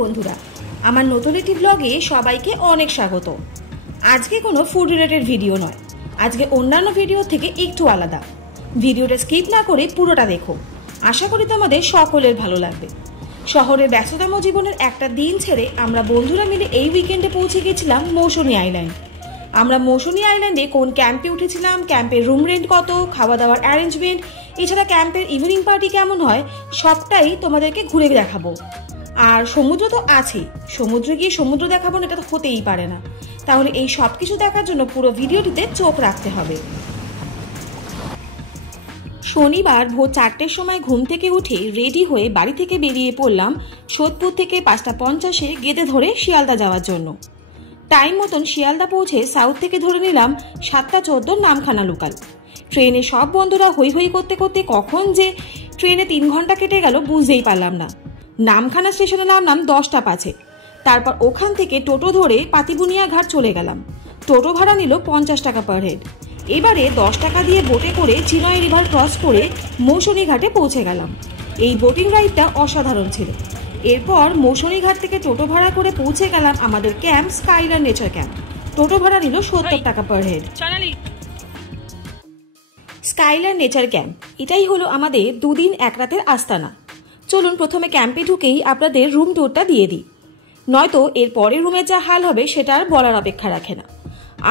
বন্ধুরা, আমার নতুন একটি ব্লগে সবাইকে অনেক স্বাগত। আজকে কোনো ফুড রিলেটেড ভিডিও নয়, আজকে অন্যান্য ভিডিও থেকে একটু আলাদা। ভিডিওটা স্কিপ না করে পুরোটা দেখো, আশা করি তোমাদের সকলের ভালো লাগবে। শহরের ব্যস্ততম জীবনের একটা দিন ছেড়ে আমরা বন্ধুরা মিলে এই উইকেন্ডে পৌঁছে গেছিলাম মৌসুনী আইল্যান্ড। আমরা মৌসুনী আইল্যান্ডে কোন ক্যাম্পে উঠেছিলাম, ক্যাম্পের রুম রেন্ট কত, খাওয়া দাওয়ার অ্যারেঞ্জমেন্ট, এছাড়া ক্যাম্পের ইভিনিং পার্টি কেমন হয় সবটাই তোমাদেরকে ঘুরে দেখাবো। আর সমুদ্র তো আছেই, সমুদ্রে গিয়ে সমুদ্র দেখাবো না, এটা তো হতেই পারে না। তাহলে এই সব কিছু দেখার জন্য পুরো ভিডিওটিতে চোখ রাখতে হবে। শনিবার ভোর 4টের সময় ঘুম থেকে উঠে রেডি হয়ে বাড়ি থেকে বেরিয়ে পড়লাম সোদপুর থেকে 5:50-এ গেদে ধরে শিয়ালদা যাওয়ার জন্য। টাইম মতন শিয়ালদা পৌঁছে সাউথ থেকে ধরে নিলাম 7:14 নামখানা লোকাল। ট্রেনে সব বন্ধুরা হই হই করতে করতে কখন যে ট্রেনে 3 ঘন্টা কেটে গেল বুঝতেই পারলাম না। নামখানা স্টেশনে নামলাম 10টা 5-এ। তারপর ওখান থেকে টোটো ধরে পাতিবুনিয়া ঘাট চলে গেলাম। টোটো ভাড়া নিল 50 টাকা পার হেড। এবারে 10 টাকা দিয়ে বোটে করে চিনয় রিভার ক্রস করে মৌসুনী ঘাটে পৌঁছে গেলাম। এই বোটিং রাইডটা অসাধারণ ছিল। এরপর মৌসুনী ঘাট থেকে টোটো ভাড়া করে পৌঁছে গেলাম আমাদের ক্যাম্প স্কাইল্যান্ড নেচার ক্যাম্প। টোটো ভাড়া নিল 70 টাকা per head. Skyland nature camp এটাই হলো আমাদের 2 দিন 1 রাতের আস্তানা। চলুন প্রথমে ক্যাম্পে ঢুকেই আপনাদের রুম ট্যুরটা দিয়ে দিই, নয়তো এর পরে রুমের যা হাল হবে সেটা আর বলার অপেক্ষা রাখে না।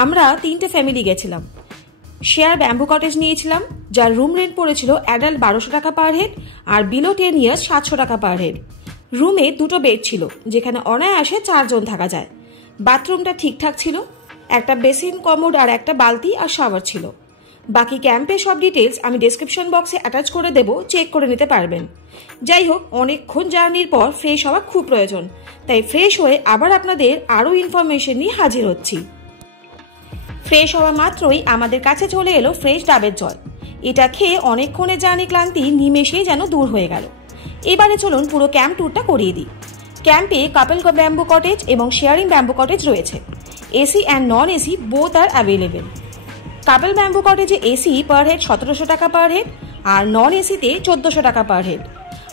আমরা 3টে ফ্যামিলি গেছিলাম। শেয়ার ব্যাম্বু কটেজ নিয়েছিলাম, যার রুম রেন্ট পড়েছিল অ্যাডাল্ট 1200 টাকা পার হেড আর বিলো 10 ইয়ার্স 700 টাকা পার হেড। রুমে 2টো বেড ছিল, যেখানে অনায়াসে 4 জন থাকা যায়। বাথরুমটা ঠিকঠাক ছিল, একটা বেসিন, কমোড আর একটা বালতি আর শাওয়ার ছিল। বাকি ক্যাম্পের সব ডিটেলস আমি ডেসক্রিপশন বক্সে অ্যাটাচ করে দেবো, চেক করে নিতে পারবেন। যাই হোক, অনেকক্ষণ জার্নির পর ফ্রেশ হওয়া খুব প্রয়োজন, তাই ফ্রেশ হয়ে আবার আপনাদের আরও ইনফরমেশন নিয়ে হাজির হচ্ছি। ফ্রেশ হওয়া মাত্রই আমাদের কাছে চলে এলো ফ্রেশ ডাবের জল। এটা খেয়ে অনেকক্ষণের জার্নি ক্লান্তি নিমেষেই যেন দূর হয়ে গেল। এবারে চলুন পুরো ক্যাম্প ট্যুরটা করিয়ে দিই। ক্যাম্পে কাপল ব্যাম্বু কটেজ এবং শেয়ারিং ব্যাম্বু কটেজ রয়েছে। AC and non AC both আর অ্যাভেলেবেল। কাপল ব্যাম্বু কটেজে এসি পার হেড 1700 টাকা পার হেড আর নন এসিতে 1400 টাকা পার হেড।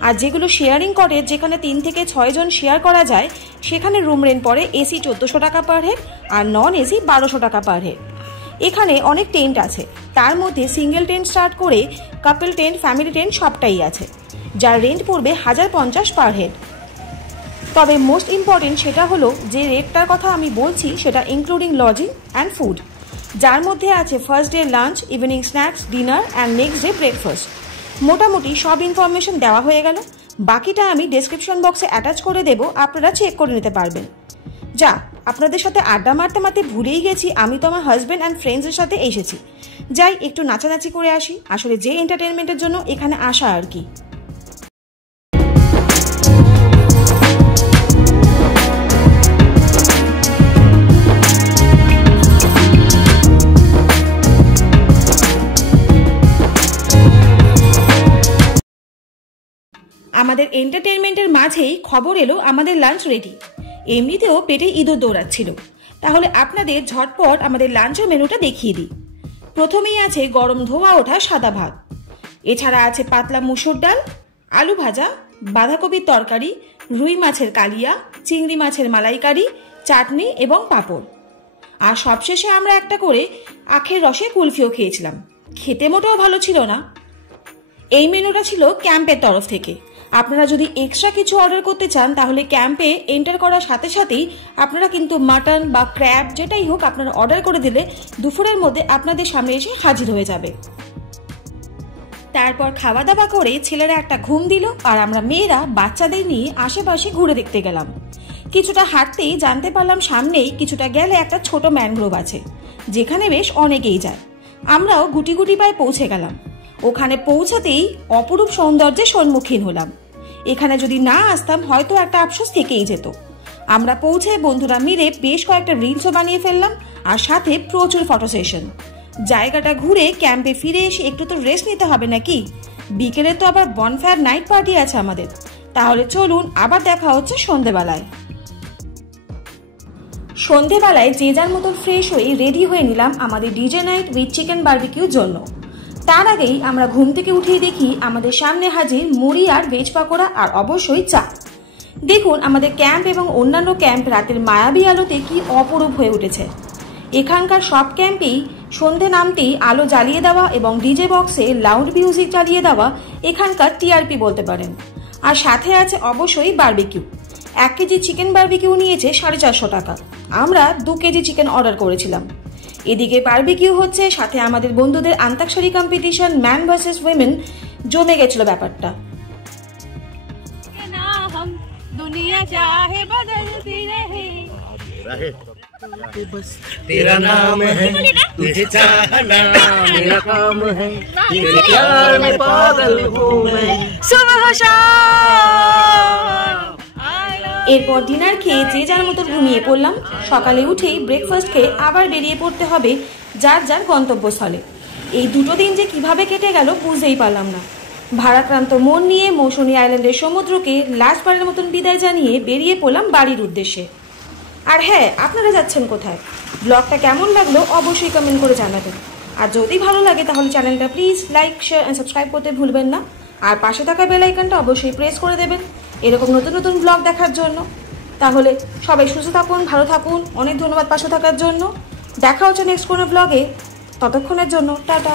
আর যেগুলো শেয়ারিং কটেজ, যেখানে 3 থেকে 6 জন শেয়ার করা যায়, সেখানে রুম রেন্ট পড়ে এসি 1400 টাকা পার হেড আর নন এসি 1200 টাকা পার হেড। এখানে অনেক টেন্ট আছে, তার মধ্যে সিঙ্গেল টেন্ট স্টার্ট করে কাপল টেন্ট, ফ্যামিলি টেন্ট সবটাই আছে, যার রেন্ট পড়বে 1050 পার হেড। তবে মোস্ট ইম্পর্টেন্ট সেটা হলো যে রেটটার কথা আমি বলছি সেটা ইনক্লুডিং লজিং অ্যান্ড ফুড, যার মধ্যে আছে first day lunch, evening snacks, dinner and next day breakfast. মোটামুটি সব ইনফরমেশন দেওয়া হয়ে গেল। বাকিটা আমি ডেসক্রিপশন বক্সে অ্যাটাচ করে দেবো, আপনারা চেক করে নিতে পারবেন। যা, আপনাদের সাথে আড্ডা মারতে মারতে ভুলেই গেছি আমি তো আমার হাজব্যান্ড অ্যান্ড ফ্রেন্ডসের সাথে এসেছি। যাই একটু নাচানাচি করে আসি, আসলে যে এন্টারটেনমেন্টের জন্য এখানে আসা আর কি। আমাদের এন্টারটেনমেন্টের মাঝেই খবর এলো আমাদের লাঞ্চ রেডি। এমনিতেও পেটে ইঁদুর দৌড়াচ্ছিল, তাহলে আপনাদের ঝটপট আমাদের লাঞ্চের মেনুটা দেখিয়ে দিই। প্রথমেই আছে গরম ধোয়া ওঠা সাদা ভাত, এছাড়া আছে পাতলা মুসুর ডাল, আলু ভাজা, বাঁধাকপির তরকারি, রুই মাছের কালিয়া, চিংড়ি মাছের মালাইকারি, চাটনি এবং পাঁপড়। আর সবশেষে আমরা একটা করে আখের রসে কুলফিও খেয়েছিলাম, খেতে মোটেও ভালো ছিল না। এই মেনুটা ছিল ক্যাম্পের তরফ থেকে। আপনারা যদি এক্সট্রা কিছু অর্ডার করতে চান তাহলে ক্যাম্পে এন্টার করার সাথে সাথেই আপনারা কিন্তু মাটন বা ক্র্যাব যেটাই হোক আপনারা অর্ডার করে দিলে দুপুরের মধ্যে আপনাদের সামনে এসে হাজির হয়ে যাবে। তারপর খাওয়া দাওয়া করে ছেলেরা একটা ঘুম দিল আর আমরা মেয়েরা বাচ্চাদের নিয়ে আশেপাশে ঘুরে দেখতে গেলাম। কিছুটা হাঁটতেই জানতে পারলাম সামনেই কিছুটা গেলে একটা ছোট ম্যানগ্রোভ আছে, যেখানে বেশ অনেকেই যায়। আমরাও গুটি গুটি পায়ে পৌঁছে গেলাম। ওখানে পৌঁছাতেই অপরূপ সৌন্দর্যের সম্মুখীন হলাম। এখানে যদি না আসতাম হয়তো একটা আফসোস থেকেই যেত। আমরা পৌঁছে বন্ধুরা মিলে বেশ কয়েকটা রিলসও বানিয়ে ফেললাম আর সাথে প্রচুর ফটো সেশন। জায়গাটা ঘুরে ক্যাম্পে ফিরে এসে একটু তো রেস্ট নিতে হবে নাকি? বিকেলে তো আবার বনফায়ার নাইট পার্টি আছে আমাদের। তাহলে চলুন আবার দেখা হচ্ছে সন্ধেবেলায়। সন্ধেবেলায় যে যার মতো ফ্রেশ হয়ে রেডি হয়ে নিলাম আমাদের ডিজে নাইট উইথ চিকেন বারবিকিউর জন্য। তার আগেই আমরা ঘুম থেকে উঠেই দেখি আমাদের সামনে হাজির মুড়ি আর ভেজ পাকোড়া আর অবশ্যই চা। দেখুন আমাদের ক্যাম্প এবং অন্যান্য ক্যাম্প রাতের মায়াবী আলোতে কি অপরূপ হয়ে উঠেছে। এখানকার সব ক্যাম্পেই সন্ধে নামতেই আলো জ্বালিয়ে দেওয়া এবং ডিজে বক্সে লাউড মিউজিক চালিয়ে দেওয়া এখানকার টিআরপি বলতে পারেন। আর সাথে আছে অবশ্যই বারবিকিউ। 1 কেজি চিকেন বারবিকিউ নিয়েছে 450 টাকা। আমরা 2 কেজি চিকেন অর্ডার করেছিলাম। এদিকে বারবিকিউ হচ্ছে, সাথে আমাদের বন্ধুদের আন্তাক্ষরী কম্পিটিশন ম্যান ভার্সেস উইমেন, জমে গেছিল ব্যাপারটা। दुनिया चाहे बदलती रहे बस तेरा नाम है, तुझे चाहना मेरा काम है, तेरे प्यार में पागल हूँ मैं सुबह शाम। এরপর ডিনার খেয়ে যে যার মতো ঘুমিয়ে পড়লাম। সকালে উঠেই ব্রেকফাস্ট খেয়ে আবার বেরিয়ে পড়তে হবে যার যার গন্তব্যস্থলে। এই দুটো দিন যে কিভাবে কেটে গেল বুঝতেই পারলাম না। ভারাক্রান্ত মন নিয়ে মৌসুমী আইল্যান্ডের সমুদ্রকে লাস্টবারের মতন বিদায় জানিয়ে বেরিয়ে পড়লাম বাড়ির উদ্দেশ্যে। আর হ্যাঁ, আপনারা যাচ্ছেন কোথায়? ব্লগটা কেমন লাগলো অবশ্যই কমেন্ট করে জানাবেন। আর যদি ভালো লাগে তাহলে চ্যানেলটা please like, share and subscribe করতে ভুলবেন না। আর পাশে থাকা বেল আইকনটা অবশ্যই প্রেস করে দেবেন এরকম নতুন নতুন ব্লগ দেখার জন্য। তাহলে সবাই সুস্থ থাকুন, ভালো থাকুন। অনেক ধন্যবাদ পাশে থাকার জন্য। দেখা হচ্ছে নেক্সট কোনো ব্লগে। ততক্ষণের জন্য টাটা।